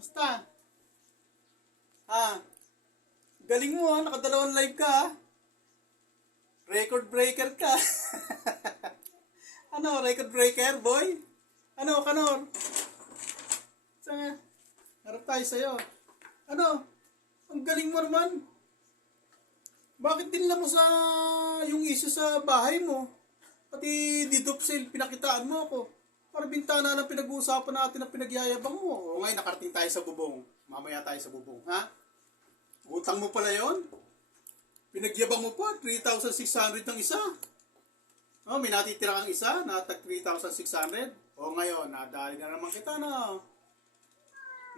Basta. Ha? Galing mo ha, nakadalawang live ka ha. Record breaker ka. Ano, record breaker, boy? Ano, Kanor? Saan? Harap tayo sa'yo. Ano? Ang galing mo naman. Bakit dinala mo sa yung issue sa bahay mo? Pati deed of sale, pinakitaan mo ako. Para bintana ng pinag-uusapan natin na pinagyayabang mo. O ngayon, nakarating tayo sa bubong. Mamaya tayo sa bubong, ha? Utang mo pala yon. Pinagyabang mo pa, 3,600 ng isa. Oh, may natitira kang isa, natag 3,600. O ngayon, nadali na naman kita na.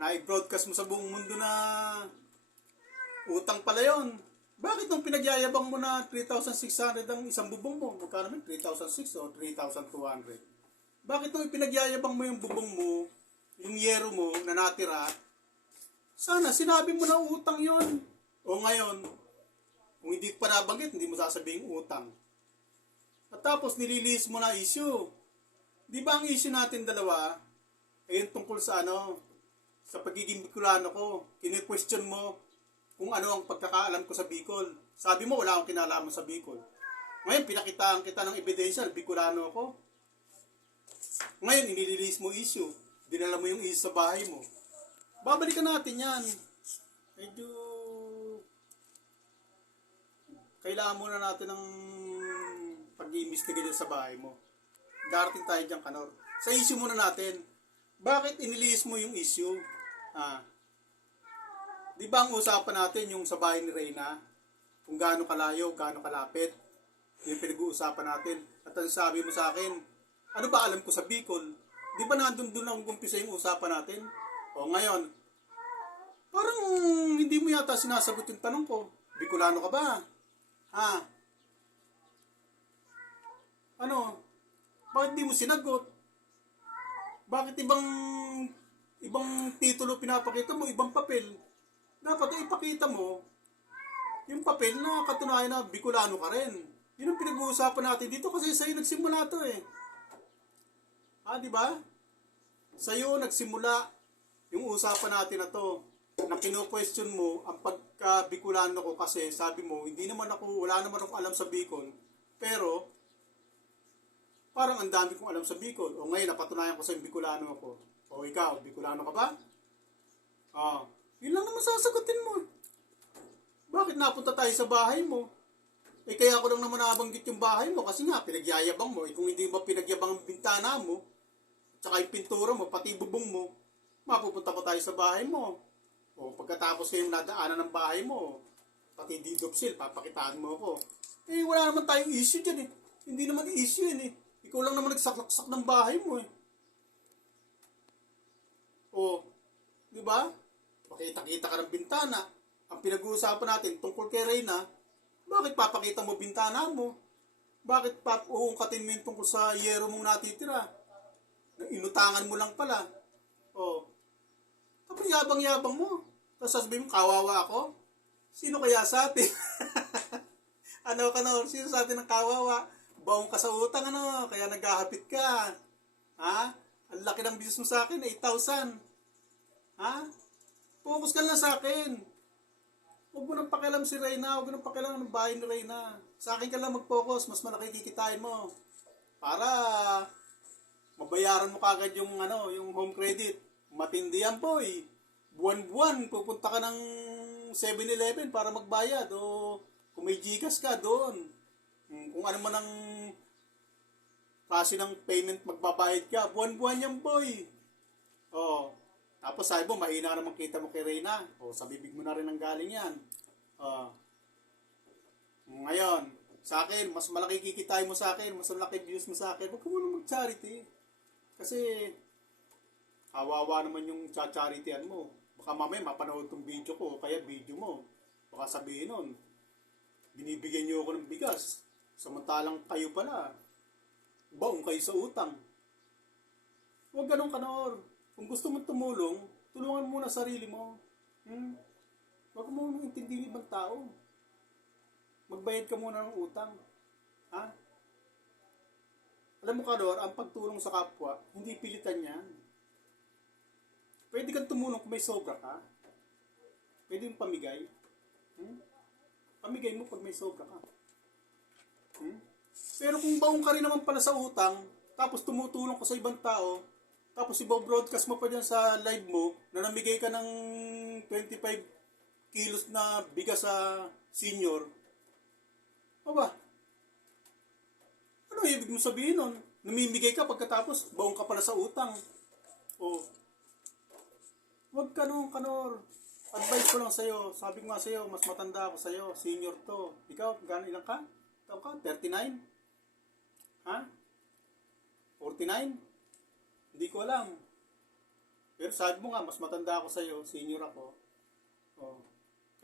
Na-broadcast mo sa buong mundo na utang pala yon. Bakit nung pinagyayabang mo na 3,600 ang isang bubong mo? Magkano mo? 3,600 o 3,200? Bakit nung pinagyayabang mo yung bubong mo, yung yero mo na natira, sana sinabi mo na utang yon. O ngayon, kung hindi pa nabanggit, hindi mo sasabihin utang. At tapos nililis mo na issue. Di ba ang issue natin dalawa, ay yung tungkol sa sa pagiging Bicolano ko. Kini-question mo kung ano ang pagkakaalam ko sa Bicol. Sabi mo, wala akong kinalaman sa Bicol. Ngayon, pinakitaan kita ng ebidensya, Bicolano ako. Ngayon, inililis mo issue. Dinala mo yung issue sa bahay mo. Babalikan natin yan. Medyo kailangan muna natin ng pag-iimbestiga sa bahay mo. Darating tayo dyan, Kanor. Sa issue muna natin. Bakit inilis mo yung issue? Di ba ang usapan natin yung sa bahay ni Reyna? Kung gaano kalayo, gaano kalapit. Yung pinag-uusapan natin. At ang sabi mo sa akin, ano ba alam ko sa Bicol? Di ba nandun lang umpisa yung usapan natin? O ngayon, parang hindi mo yata sinasagot yung tanong ko. Bicolano ka ba? Ano? Bakit di mo sinagot? Bakit ibang titulo pinapakita mo, ibang papel? Dapat ipakita mo yung papel na katunayan na Bicolano ka rin. Yun ang pinag-uusapan natin dito kasi sa'yo nagsimula to eh. Di ba? Sa'yo nagsimula yung usapan natin na to. Na kino-question mo ang pagka-Bicolano ko kasi sabi mo, wala naman ako alam sa Bicol. Pero, parang ang dami kong alam sa Bicol. O ngayon, napatunayan ko sa Bicolano ako. O ikaw, Bicolano ka ba? Yun lang naman sasagutin mo. Bakit napunta tayo sa bahay mo? Kaya ako lang naman nabanggit yung bahay mo kasi nga, pinagyayabang mo. Kung hindi mo pinagyabang ang bintana mo, tsaka yung pintura mo, pati bubong mo, mapupunta pa tayo sa bahay mo. O pagkatapos kayong nadaanan ng bahay mo, pati deed of sale, papakitaan mo ako. Wala naman tayong issue dyan eh. Hindi naman issue yun eh. Ikaw lang naman nagsaklaksak ng bahay mo eh. O, di ba? Pakita-kita ka ng bintana. Ang pinag-uusapan natin tungkol kay Reyna, bakit papakita mo bintana mo? Bakit uungkatin mo yung tungkol sa yero mong natitira? Inutangan mo lang pala. O, tapos yabang-yabang mo. Tapos sasabihin mo, kawawa ako? Sino kaya sa atin? Kanor? Sino sa atin ang kawawa? Baong ka sa utang, Kaya naghahapit ka. Ang laki ng business mo sa akin, 8,000. Focus ka lang sa akin. Huwag mo nang pakialam si Reyna. Huwag mo nang pakialam ng bahay ni Reyna. Sa akin ka lang mag-focus. Mas malaki kikitain mo. Para mabayaran mo kagad yung home credit. Matindi yan, boy. Buwan-buwan, pupunta ka ng 7-Eleven para magbayad. O kung may Gcash ka, doon. Kung ano man ang klase ng payment magbabayad ka, buwan-buwan yan, boy. Tapos sabi mo, mahina naman kita mo kay Reyna. Sa bibig mo na rin ang galing yan. Ngayon, sa akin, mas malaki kikitain mo sa akin, mas malaki views mo sa akin. Huwag ka muna mag-charity. Kasi, kawawa naman yung charityan mo. Baka mamaya mapanood tong video ko, kaya video mo. Baka sabihin nun, binibigyan niyo ako ng bigas. Samantalang kayo pala, baong kayo sa utang. Huwag ganun, Kanor. Kung gusto mong tumulong, tulungan muna sarili mo. Huwag mo nang intindihin ibang tao. Magbayad ka muna ng utang. Alam mo, Kanor, ang pagtulong sa kapwa, hindi pilitan yan. Pwede kang tumulong kung may sobra ka. Pwede yung pamigay. Hmm? Pamigay mo pag may sobra ka. Hmm? Pero kung baong ka rin naman pala sa utang, tapos tumutulong ka sa ibang tao, tapos i-broadcast mo pa dyan sa live mo na namigay ka ng 25 kilos na bigas sa senior, aba, ano ibig mo sabihin nun? Namimigay ka pagkatapos baong ka pala sa utang. O, wag ka nung kanor. Advice ko lang sa'yo. Sabi ko nga sa'yo, mas matanda ako sa'yo. Senior to. Ikaw, gano'n ilang ka? Ikaw ka? 39? Ha? 49? Hindi ko alam. Pero sabi mo nga, mas matanda ako sa'yo. Senior ako. O.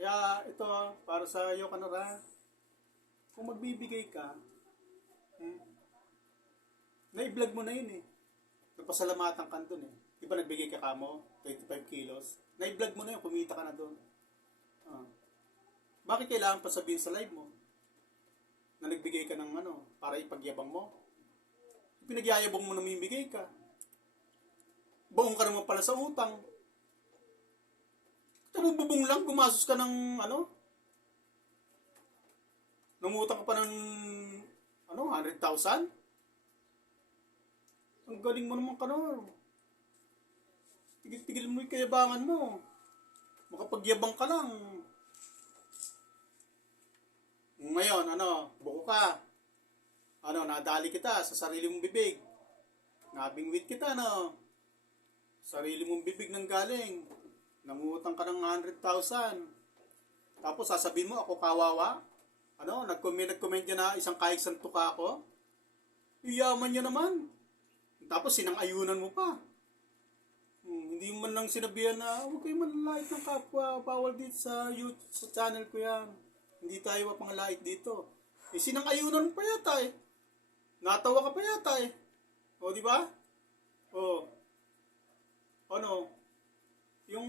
Kaya ito, para sa iyo kanora, kung magbibigay ka, na-vlog mo na yun eh. Napasalamatan ka dun eh. Di ba nagbigay ka kamo? 25 kilos. Na-vlog mo na yun, kumita ka na dun. Bakit kailangan pa sabihin sa live mo? Na nagbigay ka ng ano, para ipagyabang mo? Pinagyayabang mo na mamimigay ka. Baong ka naman pala sa utang. Tumububong lang, gumasos ka ng ano? Nangutang ka pa ng ano, 100,000? Ang galing mo naman kanor. Tigil-tigil mo yung kayabangan mo. Makapagyabang ka lang. Ngayon, ano, buko ka. Ano, nadali kita sa sarili mong bibig. Nabingwit kita, no? Sarili mong bibig nang galing. Nangutang ka ng 100,000. Tapos sasabihin mo, ako kawawa. Ano, nag-comment ka na isang kahig santuka ako. Iyaman niya naman. Tapos sinang-ayunan mo pa. Hindi man lang sinabihan na huwag kayo manlalait ng kapwa. Bawal dito sa YouTube, sa channel ko yan. Hindi tayo mapangalait dito. Eh, sinang-ayunan mo pa yata eh. Natawa ka pa yata eh. O, di ba? O. Ano? Yung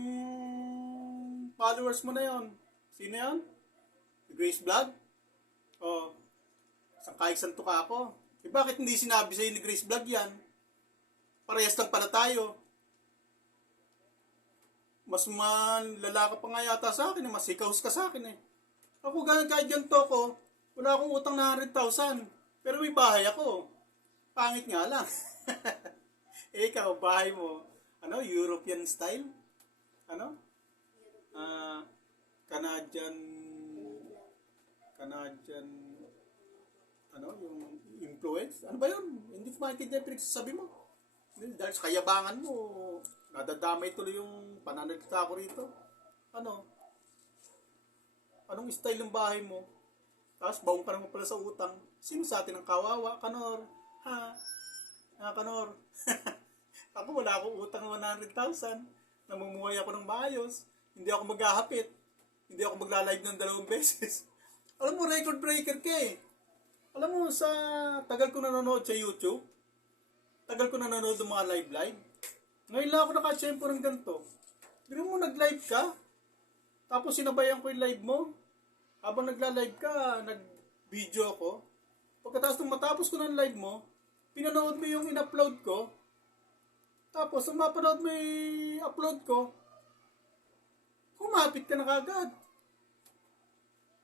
followers mo na yon. Sino yan? Grace Vlog? O. Isang kahig santuka ako. Eh, bakit hindi sinabi sa'yo ni Grace Vlog yan? Parehas lang pala tayo. Mas manlala ka pa nga yata sa akin, mas hikaws ka sa akin eh. Ako kahit ganito ko, wala akong utang na 100,000. Pero may bahay ako. Pangit nga lang. Eh ikaw, bahay mo, ano, European style? Ano? Canadian, ano, yung influence? Ano ba yun? Hindi ko maintindihan pinagsasabi mo. Dahil sa kayabangan mo, nadadamay tuloy yung pananalita ko rito. Ano? Anong style ng bahay mo? Tapos baong ka naman pala sa utang. Sino sa atin ang kawawa? Kanor? Ha? Kanor? Ako wala akong utang ng 100,000. Namumuhay ako ng maayos. Hindi ako maghahapit. Hindi ako magla-live ng 2 beses. Alam mo, record breaker ka eh. Alam mo, sa tagal ko nanonood sa YouTube, tagal ko nanonood ng mga live. Ngayon lang ako nakachempo ng ganito. Pero mo nag-live ka, tapos sinabayan ko yung live mo. Habang nagla-live ka, nag-video ako. Pagkatapos nung matapos ko ng live mo, pinanood mo yung in-upload ko. Tapos nung mapanood mo yung upload ko, humapit ka na kagad.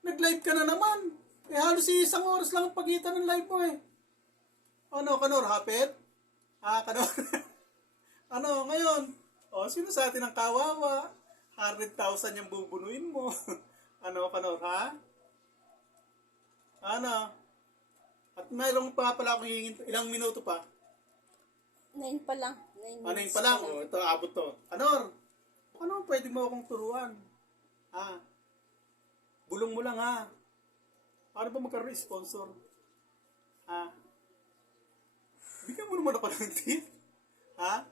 Nag-live ka na naman. Eh halos 1 oras lang ang pagitan ng live mo eh. Ano, Kanor, hapit? Kanor. Ano, ngayon? O, sino sa atin ang kawawa? 100,000 yung bubunuin mo. Ano, Kanor, ha? Ano? At mayroong pa pala akong hingin, ilang minuto pa? 9 pa lang. 9 9 pa lang? O, ito, abot to. Kanor, ano pwede mo akong turuan? Ha? Bulong mo lang, ha? Paano ba magkaroon ng sponsor? Ha? Bigyan mo naman ako ng tip. Ha?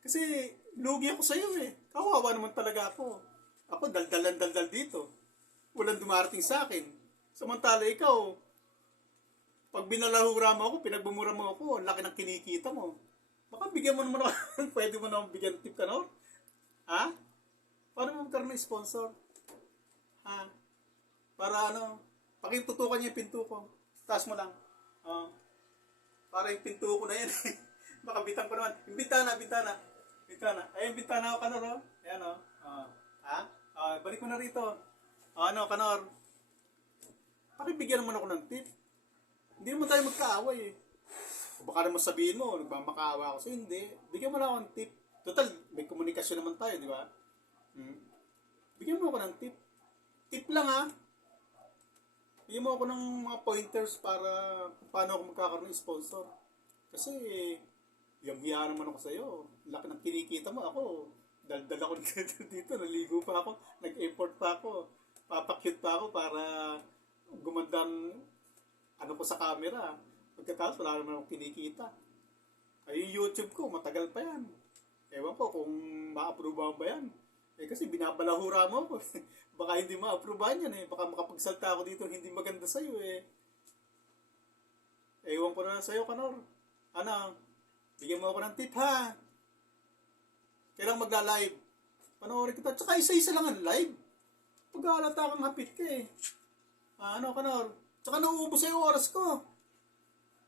Kasi lugi ako sa'yo eh. Kawawa naman talaga ako. Ako daldal dito. Walang dumarating sa akin. Samantala ikaw, pag binalahura mo ako, pinagbumura mo ako, ang laki ng kinikita mo. Baka bigyan mo naman ako, pwede mo naman bigyan tip ka, no? Ha? Paano mo magkaroon ng sponsor? Ha? Para ano, pakitutukan niya yung pinto ko. Taas mo lang. Para yung pinto ko na yan. Baka bitang ko naman. Yung bintana. Bintana. Ayun, bintana ko, Kanor, oh. Ayan, oh. Ha? Balik mo na rito. Ano, Kanor? Pakibigyan naman ako ng tip. Hindi naman tayo magkaaway eh. O baka naman sabihin mo, nagmamakaawa ako sa'yo. Hindi. Bigyan mo lang ako ng tip. Total, may komunikasyon naman tayo, di ba? Bigyan mo ako ng tip. Tip lang ha. Bigyan mo ako ng mga pointers para kung paano ako magkakaroon ng sponsor. Kasi, hiya naman ako sa'yo. Laki ng kinikita mo ako. Daldal ako dito, naligo pa ako, nag-import pa ako, papakyut pa ako para gumandang ano ko sa camera. Pagkatapos wala naman akong kinikita. Ay, yung YouTube ko, matagal pa yan. Ewan ko kung ma-approvean ba yan. Eh kasi binabalahura mo ako. Baka hindi ma-approvean yan eh. Baka makapagsalta ako dito hindi maganda sa'yo eh. Ewan ko na sa'yo, Kanor. Ano? Bigyan mo ako ng tip ha. Kailang magla-live. Panoorin kita. Tsaka isa-isa lang ang live. Pag-aalata kang hapit ka eh. Ano, Kanor? Tsaka nauubos sa'yo oras ko.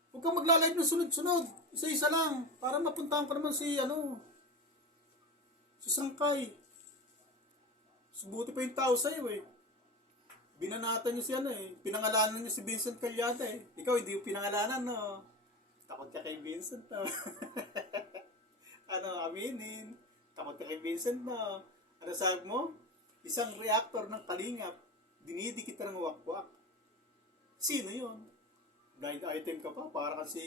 Huwag kang magla-live ng sunod-sunod. Isa-isa lang. Para mapuntahan ko naman si Sangkay. Subuti pa yung tao sa'yo eh. Binanatan niyo si pinangalanan niyo si Vincent Calyada eh. Ikaw hindi yung pinangalanan, no? Takot ka kay Vincent, no? Aminin. Takot ka kay Vincent, no? Ano sabi mo? Isang reactor ng kalingap, dinidikit ka ng wakwak. Sino yun? Blind item ka pa, para kasi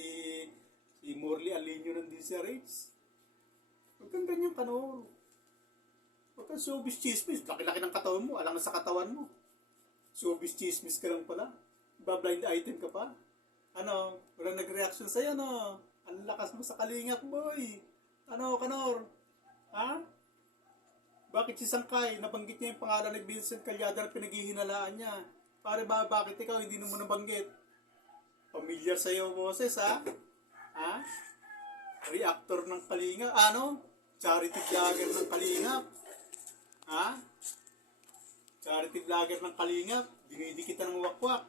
si Morley Alinio ng DCRH. Huwag kang ganyan, Kanor. Huwag kang showbiz chismis. Laki-laki ng katawan mo, alang sa katawan mo. Showbiz chismis ka lang pala. Blind item ka pa. Walang nag-reaction sa'yo, no? Ang lakas mo sa kalingap, boy. Kanor? Ha? Bakit si Sangkay, nabanggit niya yung pangalan ni Vincent Calyada na pinaghihinalaan niya? Bakit ikaw hindi mo nabanggit? Familiar sa'yo, boses, ha? Ha? Reactor ng kalingap. Charity vlogger ng kalingap. Ha? Charity vlogger ng kalingap. Dinidikita ng wakwak.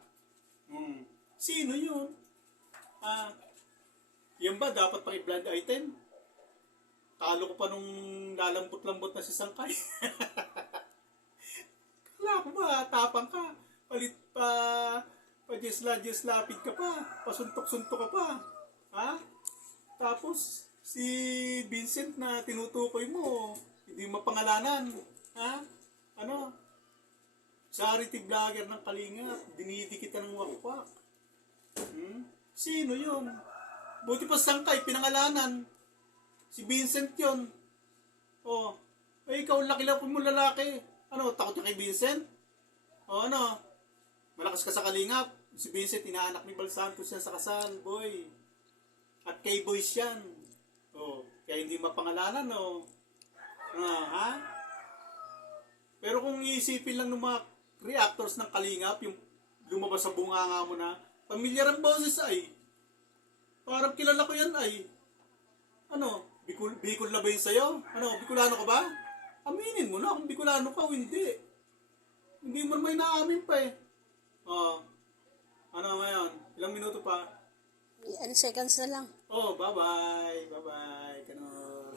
Sino yun? Yan ba dapat pang i-blind item? Talo ko pa nung lalambot-lambot na si Sangkay. Kala ko ba, tapang ka. Palit pa, pa-jesla-jeslapid ka pa. Pasuntok-suntok ka pa. Ha? Tapos, si Vincent na tinutukoy mo, hindi mapangalanan. Ha? Charity vlogger ng kalingap, dinidikita ng wakwak. Sino yun? Buti pa Sangkay, pinangalanan. Si Vincent yun. Ikaw laki-laki mo lalaki. Takot ka kay Vincent? Malakas ka sa kalingap. Si Vincent, inaanak ni Bal Santos yan sa kasal, boy. At kay boys yan. Kaya hindi mapangalanan, ha? Pero kung iisipin lang ng mga reactors ng kalingap, yung lumabas sa bunganga mo na, pamilyar ang boses ay. Parang kilala ko yan ay. Bicol na ba yun sa'yo? Bicolano ka ba? Aminin mo na kung Bicolano ka o hindi. Hindi mo may naamin pa eh. Ngayon? Ilang minuto pa? Seconds na lang. Bye-bye. Bye-bye. Kanor.